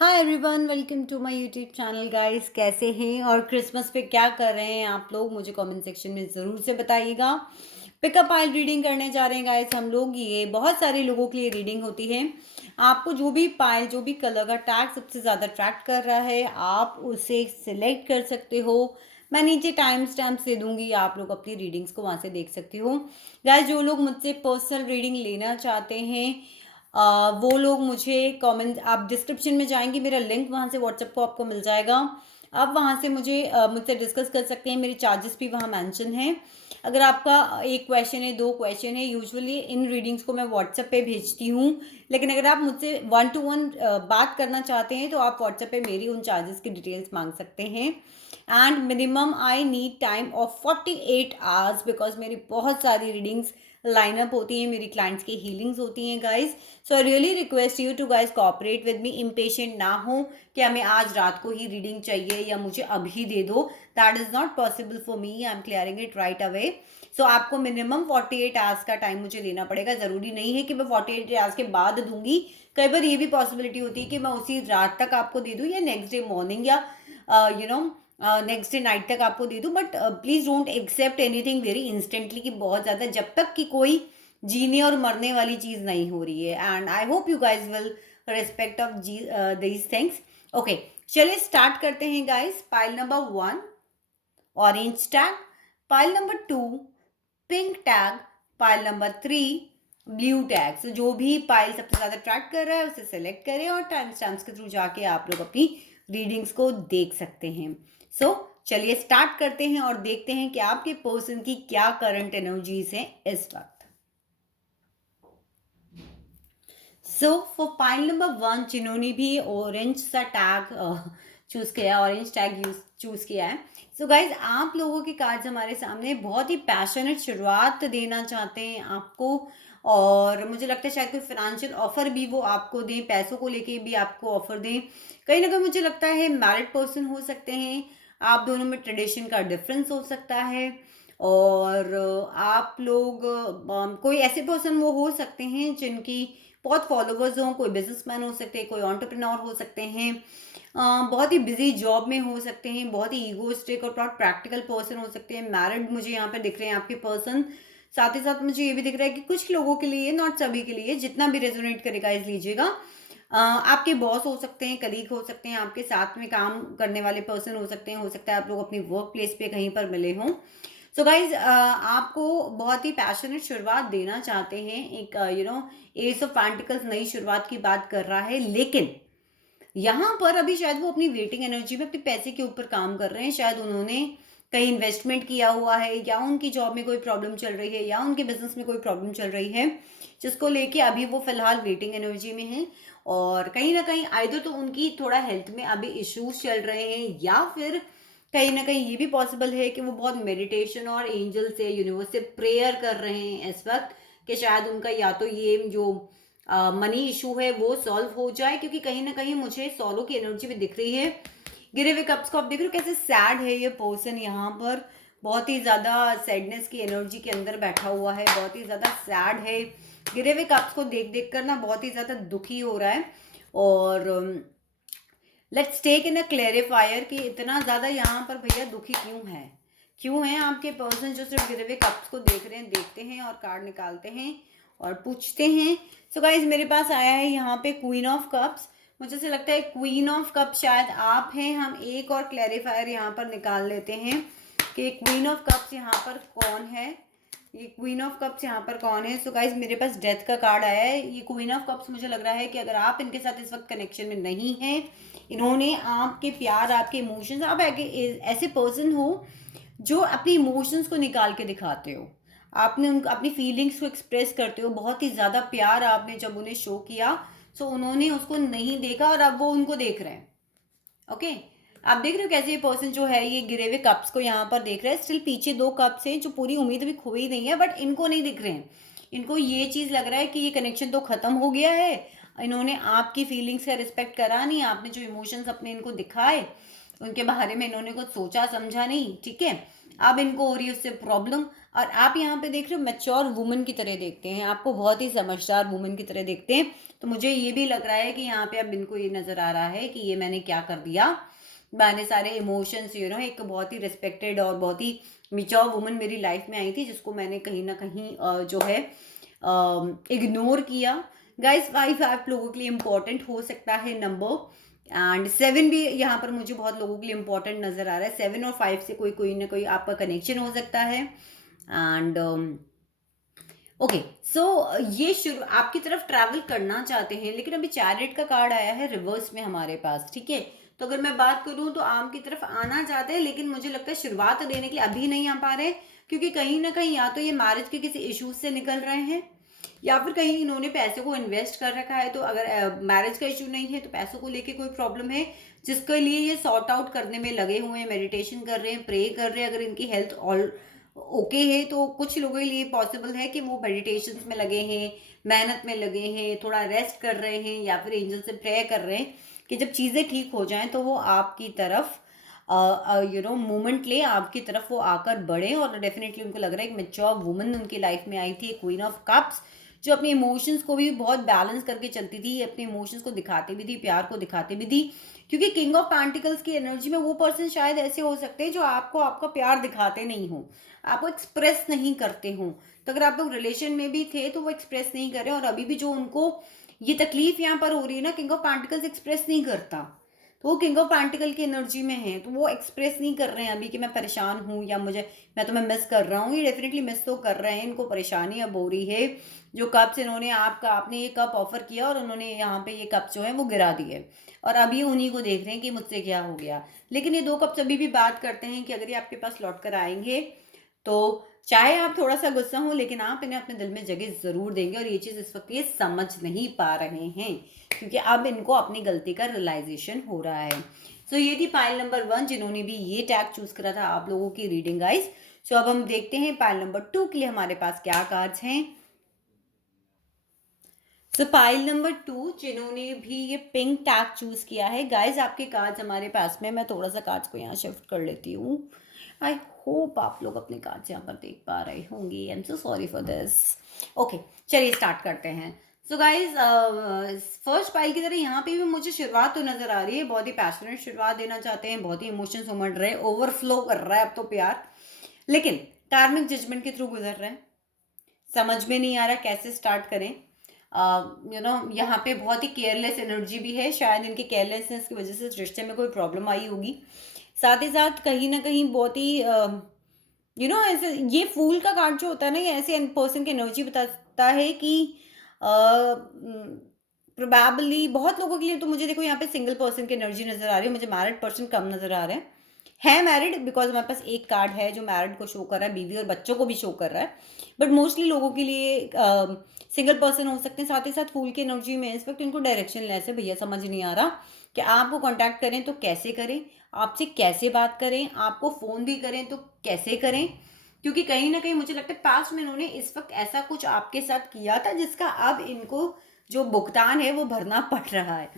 Hi everyone, welcome to my YouTube channel guys. कैसे हैं और क्रिसमस पे क्या कर रहे हैं आप लोग? मुझे कमेंट सेक्शन में ज़रूर से बताइएगा। पिकअप आइल रीडिंग करने जा रहे हैं गाइस हम लोग। ये बहुत सारे लोगों के लिए रीडिंग होती है। आपको जो भी पाइल, जो भी कलर का टैग सबसे ज़्यादा अट्रैक्ट कर रहा है, आप उसे सिलेक्ट कर सकते हो। मैं नीचे टाइम स्टैम्प्स दे दूंगी, आप लोग अपनी रीडिंग्स को वहाँ से देख सकते हो। गाइस, जो लोग मुझसे पर्सनल रीडिंग लेना चाहते हैं, वो लोग मुझे कमेंट, आप डिस्क्रिप्शन में जाएंगे, मेरा लिंक वहाँ से व्हाट्सएप को आपको मिल जाएगा। आप वहाँ से मुझसे डिस्कस कर सकते हैं। मेरे चार्जेस भी वहाँ मेंशन हैं। अगर आपका एक क्वेश्चन है, दो क्वेश्चन है, यूजुअली इन रीडिंग्स को मैं व्हाट्सएप पे भेजती हूँ। लेकिन अगर आप मुझसे वन टू वन बात करना चाहते हैं तो आप व्हाट्सएप पे मेरी उन चार्जेस की डिटेल्स मांग सकते हैं। And minimum I need time of 48 hours, because मेरी बहुत सारी रीडिंग्स लाइनअप होती हैं, मेरी क्लाइंट्स की हीलिंग्स होती हैं guys. So I really request you to guys cooperate with me, impatient ना हो कि हमें आज रात को ही रीडिंग चाहिए या मुझे अभी दे दो। That is not possible for me, I am clearing it right away. So आपको मिनिमम 48 आवर्स का टाइम मुझे देना पड़ेगा। जरूरी नहीं है कि मैं 48 आवर्स के बाद दूंगी। कई बार ये भी पॉसिबिलिटी होती है कि मैं उसी रात तक आपको दे दूँ या नेक्स्ट डे मॉर्निंग या नेक्स्ट डे नाइट तक आपको दे दूँ। But please don't accept anything very instantly, कि बहुत ज़्यादा, जब तक कि कोई जीने और मरने वाली चीज़ नहीं हो रही है। And I hope you guys will respect of these things. Okay, चलिए स्टार्ट करते हैं guys. Pile number 1 orange tag, pile number 2 pink tag, pile number 3 blue tag. So जो भी पाइल सबसे ज्यादा ट्रैक कर रहा है उसे सेलेक्ट करें और टाइम स्टैम्प्स के थ्रू जाके आप लोग अपनी रीडिंग्स को देख सकते हैं। सो चलिए स्टार्ट करते हैं और देखते हैं कि आपके पर्सन की क्या करंट एनर्जीज हैं इस वक्त। सो फॉर पाइल नंबर 1, जिन्होंने भी ऑरेंज सा टैग चूज किया, ऑरेंज टैग यूज चूज किया है, सो गाइज आप लोगों के कार्ड्स हमारे सामने बहुत ही पैशनेट शुरुआत देना चाहते हैं आपको। और मुझे लगता है शायद कोई फाइनेंशियल ऑफर भी वो आपको दें, पैसों को लेके भी आपको ऑफर दें। कहीं ना कहीं मुझे लगता है मैरिड पर्सन हो सकते हैं। आप दोनों में ट्रेडिशन का डिफरेंस हो सकता है। और आप लोग कोई ऐसे पर्सन वो हो सकते हैं जिनकी बहुत फॉलोवर्स हों, कोई बिजनेसमैन हो सकते हैं, कोई एंटरप्रेन्योर हो सकते हैं, बहुत ही बिजी जॉब में हो सकते हैं, बहुत ही ईगोइस्टिक और बहुत प्रैक्टिकल पर्सन हो सकते हैं। मैरिड मुझे यहाँ पे दिख रहे हैं आपके पर्सन। साथ ही साथ मुझे ये भी दिख रहा है कि कुछ लोगों के लिए, नॉट सभी के लिए, जितना भी रेजोनेट करेगा इस लीजिएगा। आपके बॉस हो सकते हैं, कलीग हो सकते हैं, आपके साथ में काम करने वाले पर्सन हो सकते हैं, हो सकता है आप लोग अपनी वर्क प्लेस पे कहीं पर मिले हों। सो गाइज आपको बहुत ही पैशनेट शुरुआत देना चाहते हैं। एक एस ऑफ पेंटिकल्स नई शुरुआत की बात कर रहा है, लेकिन यहाँ पर अभी शायद वो अपनी वेटिंग एनर्जी में अपने पैसे के ऊपर काम कर रहे हैं। शायद उन्होंने कहीं इन्वेस्टमेंट किया हुआ है, या उनकी जॉब में कोई प्रॉब्लम चल रही है, या उनके बिजनेस में कोई प्रॉब्लम चल रही है, जिसको लेके अभी वो फिलहाल वेटिंग एनर्जी में है। और कहीं ना कहीं आइदर तो उनकी थोड़ा हेल्थ में अभी इश्यूज चल रहे हैं, या फिर कहीं ना कहीं ये भी पॉसिबल है कि वो बहुत मेडिटेशन और एंजल से, यूनिवर्स से प्रेयर कर रहे हैं इस वक्त, कि शायद उनका या तो ये जो मनी इशू है वो सॉल्व हो जाए। क्योंकि कहीं ना कहीं मुझे सॉलो की एनर्जी भी दिख रही है। गिरे हुए कप्स को आप देख रहे हो कैसे सैड है ये पर्सन, यहाँ पर बहुत ही ज्यादा सैडनेस की एनर्जी के अंदर बैठा हुआ है, बहुत ही ज्यादा सैड है। गिरे हुए कप्स को देख देख कर ना बहुत ही ज्यादा दुखी हो रहा है। और लेट्स टेक इन अ क्लेरिफायर कि इतना ज्यादा यहाँ पर भैया दुखी क्यों है, क्यों है आपके पर्सन जो सिर्फ गिरे हुए कप्स को देख रहे हैं, देखते हैं और कार्ड निकालते हैं और पूछते हैं। सो गाइज मेरे पास आया है यहाँ पे क्वीन ऑफ कप्स। मुझे से लगता है क्वीन ऑफ कप शायद आप हैं। हम एक और क्लैरिफायर यहाँ पर निकाल लेते हैं कि क्वीन ऑफ कप्स यहाँ पर कौन है। ये क्वीन ऑफ कप्स यहाँ पर कौन है? सो गाइज मेरे पास डेथ का कार्ड आया है। ये क्वीन ऑफ कप्स मुझे लग रहा है कि अगर आप इनके साथ इस वक्त कनेक्शन में नहीं हैं, इन्होंने आपके प्यार, आपके इमोशंस, आप ऐसे पर्सन हो जो अपने इमोशंस को निकाल के दिखाते हो, आपने उन अपनी फीलिंग्स को एक्सप्रेस करते हो, बहुत ही ज़्यादा प्यार आपने जब उन्हें शो किया, सो उन्होंने उसको नहीं देखा और अब वो उनको देख रहे हैं। ओके, आप देख रहे हो कैसे ये पर्सन जो है ये गिरे हुए कप्स को यहाँ पर देख रहा है। स्टिल पीछे दो कप्स हैं जो पूरी उम्मीद अभी खोई नहीं है, बट इनको नहीं दिख रहे हैं। इनको ये चीज़ लग रहा है कि ये कनेक्शन तो ख़त्म हो गया है, इन्होंने आपकी फीलिंग्स का रिस्पेक्ट करा नहीं, आपने जो इमोशंस अपने इनको दिखाए उनके बारे में इन्होंने कुछ सोचा समझा नहीं, ठीक है। अब इनको हो रही है उससे प्रॉब्लम, और आप यहाँ पे देख रहे हो मैच्योर वुमन की तरह देखते हैं, आपको बहुत ही समझदार वुमन की तरह देखते हैं। तो मुझे ये भी लग रहा है कि यहाँ पे अब इनको ये नज़र आ रहा है कि ये मैंने क्या कर दिया, मैंने सारे इमोशंस एक बहुत ही रिस्पेक्टेड और बहुत ही मिच्योर वुमन मेरी लाइफ में आई थी, जिसको मैंने कहीं ना कहीं जो है इग्नोर किया। गाइस 5 आप लोगों के लिए इम्पोर्टेंट हो सकता है नंबर, एंड 7 भी यहाँ पर मुझे बहुत लोगों के लिए इम्पोर्टेंट नज़र आ रहा है। 7 और 5 से कोई कोई ना कोई आपका कनेक्शन हो सकता है। एंड ओके, सो ये शुरू आपकी तरफ ट्रैवल करना चाहते हैं, लेकिन अभी चैरियट का कार्ड आया है रिवर्स में हमारे पास, ठीक है। तो अगर मैं बात करूं तो आम की तरफ आना चाहते हैं, लेकिन मुझे लगता है शुरुआत देने के लिए अभी नहीं आ पा रहे, क्योंकि कहीं ना कहीं या तो ये मैरिज के किसी इश्यूज से निकल रहे हैं, या फिर कहीं इन्होंने पैसे को इन्वेस्ट कर रखा है। तो अगर मैरिज का इशू नहीं है तो पैसों को लेके कोई प्रॉब्लम है, जिसके लिए ये सॉर्ट आउट करने में लगे हुए हैं, मेडिटेशन कर रहे हैं, प्रे कर रहे हैं। अगर इनकी हेल्थ ऑल ओके है तो कुछ लोगों के लिए पॉसिबल है कि वो मेडिटेशन में लगे हैं, मेहनत में लगे हैं, थोड़ा रेस्ट कर रहे हैं, या फिर एंजल से प्रे कर रहे हैं कि जब चीज़ें ठीक हो जाएं तो वो आपकी तरफ मूवमेंट ले, आपकी तरफ वो आकर बढ़े। और डेफिनेटली उनको लग रहा है कि मैच्योर वुमन उनकी लाइफ में आई थी, क्वीन ऑफ कप्स, जो अपने इमोशंस को भी बहुत बैलेंस करके चलती थी, अपने इमोशंस को दिखाती भी थी, प्यार को दिखाती भी थी। क्योंकि किंग ऑफ पैंटिकल्स की एनर्जी में वो पर्सन शायद ऐसे हो सकते हैं जो आपको आपका प्यार दिखाते नहीं हो, आपको एक्सप्रेस नहीं करते हो। तो अगर आप लोग रिलेशन में भी थे तो वो एक्सप्रेस नहीं कर रहे, और अभी भी जो उनको ये तकलीफ यहाँ पर हो रही है ना, किंग ऑफ पैंटिकल्स एक्सप्रेस नहीं करता, तो वो किंग ऑफ पैंटिकल की एनर्जी में है, तो वो एक्सप्रेस नहीं कर रहे हैं अभी कि मैं परेशान हूँ या मैं तुम्हें मिस कर रहा हूँ। ये डेफिनेटली मिस तो कर रहे हैं, इनको परेशानी अब हो रही है। जो कप्स इन्होंने आपने ये कप ऑफर किया और उन्होंने यहाँ पे ये कप जो है वो गिरा दिए, और अभी उन्हीं को देख रहे हैं कि मुझसे क्या हो गया। लेकिन ये दो कप्स अभी भी बात करते हैं कि अगर ये आपके पास लौट कर आएंगे तो चाहे आप थोड़ा सा गुस्सा हो, लेकिन आप इन्हें अपने दिल में जगह जरूर देंगे। और ये चीज़ इस वक्त ये समझ नहीं पा रहे हैं, क्योंकि अब इनको अपनी गलती का रियलाइजेशन हो रहा है। सो ये थी पाइल नंबर 1 जिन्होंने भी ये टैग चूज करा था आप लोगों की रीडिंग गाइस। सो अब हम देखते हैं पाइल नंबर 2 के लिए हमारे पास क्या कार्ड्स हैं। सो पाइल नंबर 2 जिन्होंने भी ये पिंक टैग चूज किया है गाइस, आपके कार्ड्स हमारे पास में, मैं थोड़ा सा कार्ड्स को यहाँ शिफ्ट कर लेती हूँ। आई होप आप लोग अपने कार्ड्स यहाँ पर देख पा रहे होंगे। I am so sorry for this. Okay, चलिए स्टार्ट करते हैं। सो गाइज फर्स्ट पाइल की तरह यहाँ पे भी मुझे शुरुआत तो नजर आ रही है, बहुत ही पैशनेट शुरुआत देना चाहते हैं, बहुत ही इमोशंस उमड़ रहे हैं, ओवरफ्लो कर रहा है अब तो प्यार, लेकिन कार्मिक जजमेंट के थ्रू गुजर रहे हैं। समझ में नहीं आ रहा कैसे स्टार्ट करें। यहाँ पे बहुत ही केयरलेस एनर्जी भी है, शायद इनके केयरलेसनेस की वजह से इस रिश्ते में कोई प्रॉब्लम आई होगी। साथ ही साथ कहीं ना कहीं बहुत ही ऐसे ये फूल का कार्ड जो होता है ना, ये ऐसे पर्सन की एनर्जी बताता है कि प्रोबेबली बहुत लोगों के लिए तो मुझे देखो यहाँ पे सिंगल पर्सन की एनर्जी नजर आ रही है, मुझे मैरिड पर्सन कम नजर आ रहे हैं। है मैरिड, बिकॉज हमारे पास एक कार्ड है जो मैरिड को शो कर रहा है, बीवी और बच्चों को भी शो कर रहा है, बट मोस्टली लोगों के लिए सिंगल पर्सन हो सकते हैं। साथ ही साथ फूल की एनर्जी में इस वक्त इनको डायरेक्शन लेस है, भैया समझ नहीं आ रहा कि आपको कांटेक्ट करें तो कैसे करें, आपसे कैसे बात करें, आपको फ़ोन भी करें तो कैसे करें। क्योंकि कहीं ना कहीं मुझे लगता है पास्ट में इन्होंने इस वक्त ऐसा कुछ आपके साथ किया था जिसका अब इनको जो भुगतान है वो भरना पड़ रहा है।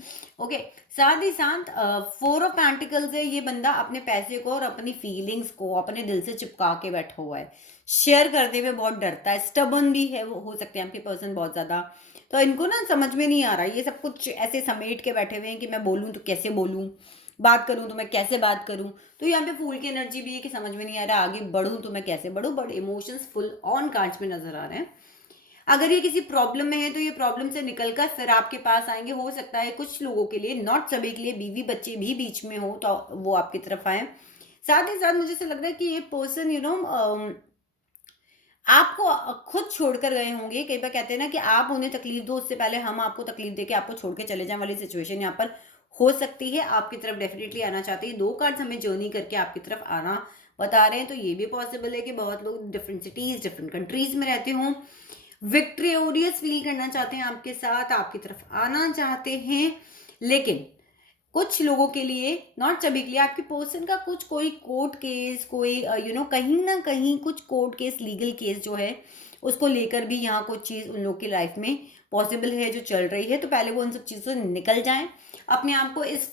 ओके, साथ ही साथ 4 ऑफ पेंटिकल्स है, ये बंदा अपने पैसे को और अपनी फीलिंग्स को अपने दिल से चिपका के बैठा हुआ है, शेयर करते हुए बहुत डरता है, स्टबर्न भी है वो, हो सकते हैं आपके पर्सन बहुत ज़्यादा। तो इनको ना समझ में नहीं आ रहा, ये सब कुछ ऐसे समेट के बैठे हुए हैं कि मैं बोलूँ तो कैसे बोलूँ, बात करूँ तो मैं कैसे बात करूँ। तो यहाँ पे फूल की एनर्जी भी है कि समझ में नहीं आ रहा आगे बढ़ूँ तो मैं कैसे बढ़ूँ, but emotions full on cards में नजर आ रहे हैं। अगर ये किसी प्रॉब्लम में है तो ये प्रॉब्लम से निकलकर फिर आपके पास आएंगे। हो सकता है कुछ लोगों के लिए, नॉट सभी के लिए, बीवी बच्चे भी बीच में हो तो वो आपकी तरफ आए। साथ ही साथ मुझे ऐसा लग रहा है कि ये पर्सन आपको खुद छोड़कर गए होंगे। कई बार कहते हैं ना कि आप उन्हें तकलीफ दो उससे पहले हम आपको तकलीफ देके आपको छोड़ के चले जाने वाली सिचुएशन यहाँ पर हो सकती है। आपकी तरफ डेफिनेटली आना चाहते हैं, 2 कार्ड्स हमें जर्नी करके आपकी तरफ आना बता रहे हैं। तो ये भी पॉसिबल है कि बहुत लोग डिफरेंट सिटीज डिफरेंट कंट्रीज में रहते हों, विक्टोरियस फील करना चाहते हैं आपके साथ, आपकी तरफ आना चाहते हैं। लेकिन कुछ लोगों के लिए, नॉट सभी के लिए, आपके पर्सन का कुछ कोई कोर्ट केस, कोई कहीं ना कहीं कुछ कोर्ट केस, लीगल केस जो है उसको लेकर भी यहाँ कुछ चीज़ उन लोग की लाइफ में पॉसिबल है, जो चल रही है, तो पहले वो उन सब चीज़ों से निकल जाएँ। अपने आप को इस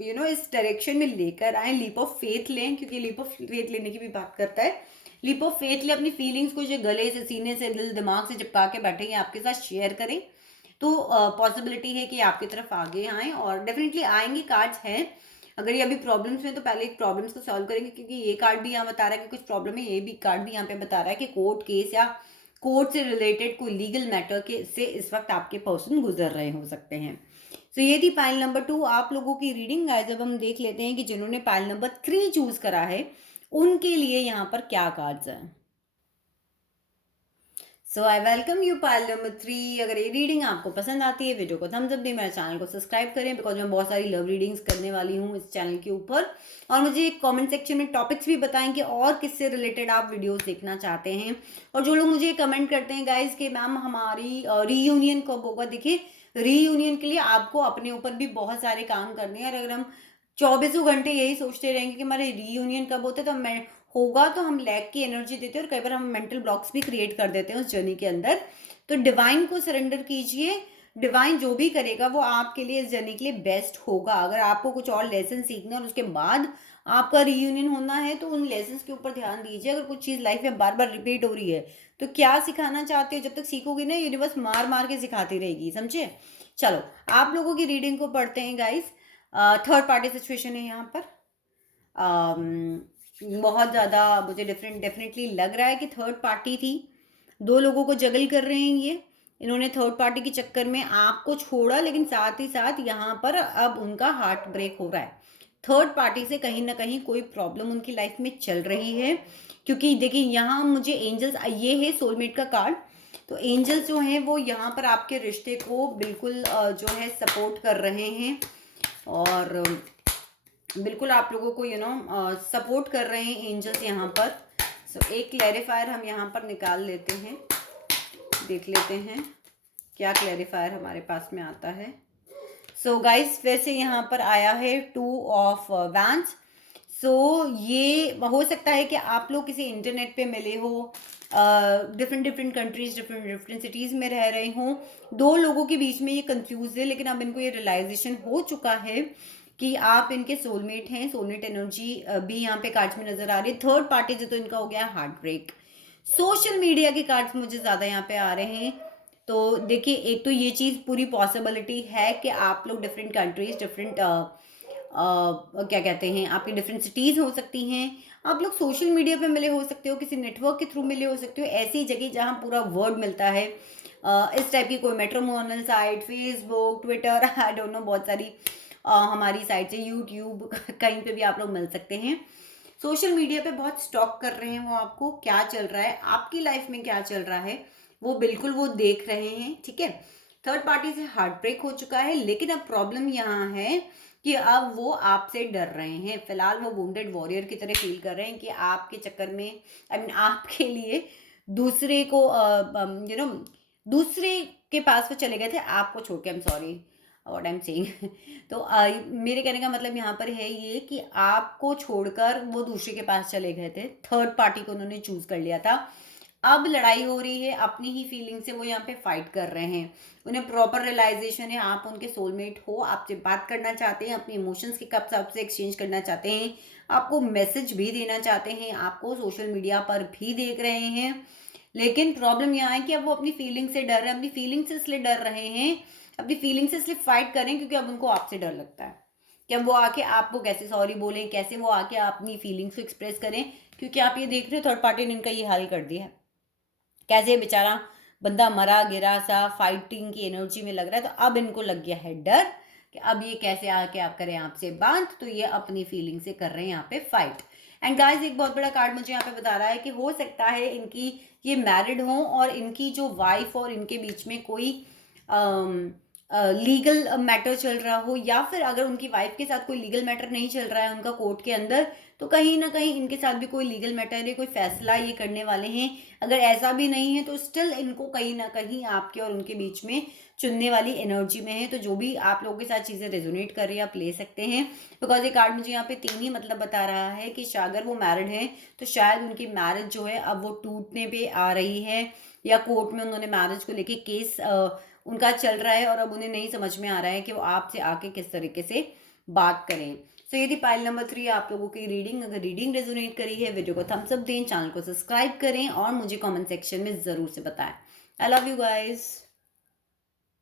इस डायरेक्शन में लेकर आएँ, लीप ऑफ फेथ लें, क्योंकि लीप ऑफ फेथ लेने की भी बात करता है। लीप ऑफ फेथ लें, अपनी फीलिंग्स को जो गले से, सीने से, दिल दिमाग से चिपका के बैठेंगे, आपके साथ शेयर करें, तो पॉसिबिलिटी है कि आपकी तरफ आगे आएँ, और डेफिनिटली आएँगे, कार्ड्स हैं। अगर ये अभी प्रॉब्लम्स में, तो पहले एक प्रॉब्लम्स को सॉल्व करेंगे, क्योंकि ये कार्ड भी यहाँ बता रहा है कि कुछ प्रॉब्लम है, ये भी कार्ड भी यहाँ पे बता रहा है कि कोर्ट केस या कोर्ट से रिलेटेड कोई लीगल मैटर के से इस वक्त आपके पर्सन गुजर रहे हो सकते हैं। तो ये थी पाइल नंबर 2 आप लोगों की रीडिंग। गाइस अब हम देख लेते हैं कि जिन्होंने पाइल नंबर 3 चूज करा है उनके लिए यहाँ पर क्या कार्ड्स हैं। So I welcome you pile number 3। अगर ये रीडिंग आपको पसंद आती है, वीडियो को थम्स अप दें, मेरे चैनल को सब्सक्राइब करें, बिकॉज मैं बहुत सारी लव रीडिंग्स करने वाली हूँ इस चैनल के ऊपर। और मुझे कमेंट सेक्शन में टॉपिक्स भी बताएं कि और किससे रिलेटेड आप वीडियोस देखना चाहते हैं। और जो लोग मुझे कमेंट करते हैं गाइज कि मैम हमारी रीयूनियन कब होगा, देखिए रीयूनियन के लिए आपको अपने ऊपर भी बहुत सारे काम करने हैं। और अगर हम 24 घंटे यही सोचते रहेंगे कि हमारे रीयूनियन कब होते, तो मैं होगा तो हम लैक की एनर्जी देते हैं, और कई बार हम मेंटल ब्लॉक्स भी क्रिएट कर देते हैं उस जर्नी के अंदर। तो डिवाइन को सरेंडर कीजिए, डिवाइन जो भी करेगा वो आपके लिए इस जर्नी के लिए बेस्ट होगा। अगर आपको कुछ और लेसन सीखना है और उसके बाद आपका रीयूनियन होना है, तो उन लेसन के ऊपर ध्यान दीजिए। अगर कुछ चीज़ लाइफ में बार बार रिपीट हो रही है, तो क्या सिखाना चाहते हो, जब तक सीखोगे ना, यूनिवर्स मार मार के सिखाती रहेगी, समझे। चलो आप लोगों की रीडिंग को पढ़ते हैं गाइस। थर्ड पार्टी सिचुएशन है यहाँ पर। बहुत ज़्यादा मुझे डिफरेंट डेफिनेटली लग रहा है कि थर्ड पार्टी थी, दो लोगों को जगल कर रहे हैं ये। इन्होंने थर्ड पार्टी के चक्कर में आपको छोड़ा, लेकिन साथ ही साथ यहाँ पर अब उनका हार्ट ब्रेक हो रहा है। थर्ड पार्टी से कहीं ना कहीं कोई प्रॉब्लम उनकी लाइफ में चल रही है, क्योंकि देखिए यहाँ मुझे एंजल्स, ये है सोलमेट का कार्ड। तो एंजल्स जो हैं वो यहाँ पर आपके रिश्ते को बिल्कुल जो है सपोर्ट कर रहे हैं, और बिल्कुल आप लोगों को सपोर्ट कर रहे हैं एंजल्स यहाँ पर। सो एक क्लैरिफायर हम यहाँ पर निकाल लेते हैं, देख लेते हैं क्या क्लैरिफायर हमारे पास में आता है। सो गाइस फिर से यहाँ पर आया है 2 ऑफ वैंड्स। सो ये हो सकता है कि आप लोग किसी इंटरनेट पे मिले हो, different different countries, different different cities में रह रहे हों। दो लोगों के बीच में ये कंफ्यूज है, लेकिन अब इनको ये रियलाइजेशन हो चुका है कि आप इनके सोलमेट हैं। सोलमेट एनर्जी भी यहाँ पे कार्ड्स में नजर आ रही है। थर्ड पार्टी से तो इनका हो गया हार्ट ब्रेक। सोशल मीडिया के कार्ड्स मुझे ज़्यादा यहाँ पे आ रहे हैं। तो देखिए एक तो ये चीज़ पूरी पॉसिबिलिटी है कि आप लोग डिफरेंट कंट्रीज, डिफरेंट क्या कहते हैं, आपकी डिफरेंट सिटीज़ हो सकती हैं। आप लोग सोशल मीडिया पे मिले हो सकते हो, किसी नेटवर्क के थ्रू मिले हो सकते हो, ऐसी जगह जहाँ पूरा वर्ड मिलता है। इस टाइप की कोई matrimonial site, Facebook, Twitter, I don't know, बहुत सारी हमारी साइट है, यूट्यूब, कहीं पे भी आप लोग मिल सकते हैं। सोशल मीडिया पे बहुत स्टॉक कर रहे हैं वो, आपको क्या चल रहा है, आपकी लाइफ में क्या चल रहा है, वो बिल्कुल वो देख रहे हैं, ठीक है। थर्ड पार्टी से हार्ट ब्रेक हो चुका है, लेकिन अब प्रॉब्लम यहाँ है कि अब वो आपसे डर रहे हैं। फिलहाल वो वुंडेड वॉरियर की तरह फील कर रहे हैं कि आपके चक्कर में, आई मीन आपके लिए दूसरे को दूसरे के पास वो चले गए थे आपको छोड़ के। I am sorry what I am saying. तो मेरे कहने का मतलब यहाँ पर है ये कि आपको छोड़कर वो दूसरे के पास चले गए थे, थर्ड पार्टी को उन्होंने चूज कर लिया था। अब लड़ाई हो रही है, अपनी ही फीलिंग से वो यहाँ पे फाइट कर रहे हैं। उन्हें प्रॉपर रियलाइजेशन है आप उनके सोलमेट हो, आपसे बात करना चाहते हैं, अपने इमोशंस के कप्स आपसे एक्सचेंज करना चाहते हैं, आपको मैसेज भी देना चाहते हैं, आपको सोशल मीडिया पर भी देख रहे हैं। लेकिन प्रॉब्लम यहाँ है कि अब वो अपनी फीलिंग से डर रहे हैं। अपनी फीलिंग से इसलिए डर रहे हैं, अपनी फीलिंग से इसलिए फाइट करें क्योंकि अब उनको आपसे डर लगता है कि अब वो आके आपको कैसे सॉरी बोलें, कैसे वो आके अपनी फीलिंग्स को एक्सप्रेस करें। क्योंकि आप ये देख रहे हो थर्ड पार्टी ने इनका ये हाल कर दिया है, कैसे बेचारा बंदा मरा गिरा सा फाइटिंग की एनर्जी में लग रहा है। तो अब इनको लग गया है डर कि अब ये कैसे आके आप करें आपसे बात, तो ये अपनी फीलिंग से कर रहे हैं यहाँ पे फाइट। एंड गाइस एक बहुत बड़ा कार्ड मुझे यहाँ पे बता रहा है कि हो सकता है इनकी ये मैरिड हो और इनकी जो वाइफ और इनके बीच में कोई लीगल मैटर चल रहा हो, या फिर अगर उनकी वाइफ के साथ कोई लीगल मैटर नहीं चल रहा है उनका कोर्ट के अंदर, तो कहीं ना कहीं इनके साथ भी कोई लीगल मैटर है, कोई फैसला ये करने वाले हैं। अगर ऐसा भी नहीं है तो स्टिल इनको कहीं ना कहीं आपके और उनके बीच में चुनने वाली एनर्जी में है। तो जो भी आप लोगों के साथ चीज़ें रेजोनेट कर रही है आप ले सकते हैं, बिकॉज ये कार्ड मुझे यहाँ पे 3 ही मतलब बता रहा है कि अगर वो मैरिड है तो शायद उनकी मैरिज जो है अब वो टूटने पे आ रही है, या कोर्ट में उन्होंने मैरिज को लेके केस उनका चल रहा है और अब उन्हें नहीं समझ में आ रहा है कि वो आपसे आके किस तरीके से बात करें। सो ये थी पाइल नंबर 3 आप लोगों की रीडिंग। अगर रीडिंग रेजोनेट करी है, वीडियो को थम्स अप दें, चैनल को सब्सक्राइब करें और मुझे कमेंट सेक्शन में ज़रूर से बताएं। I love you guys.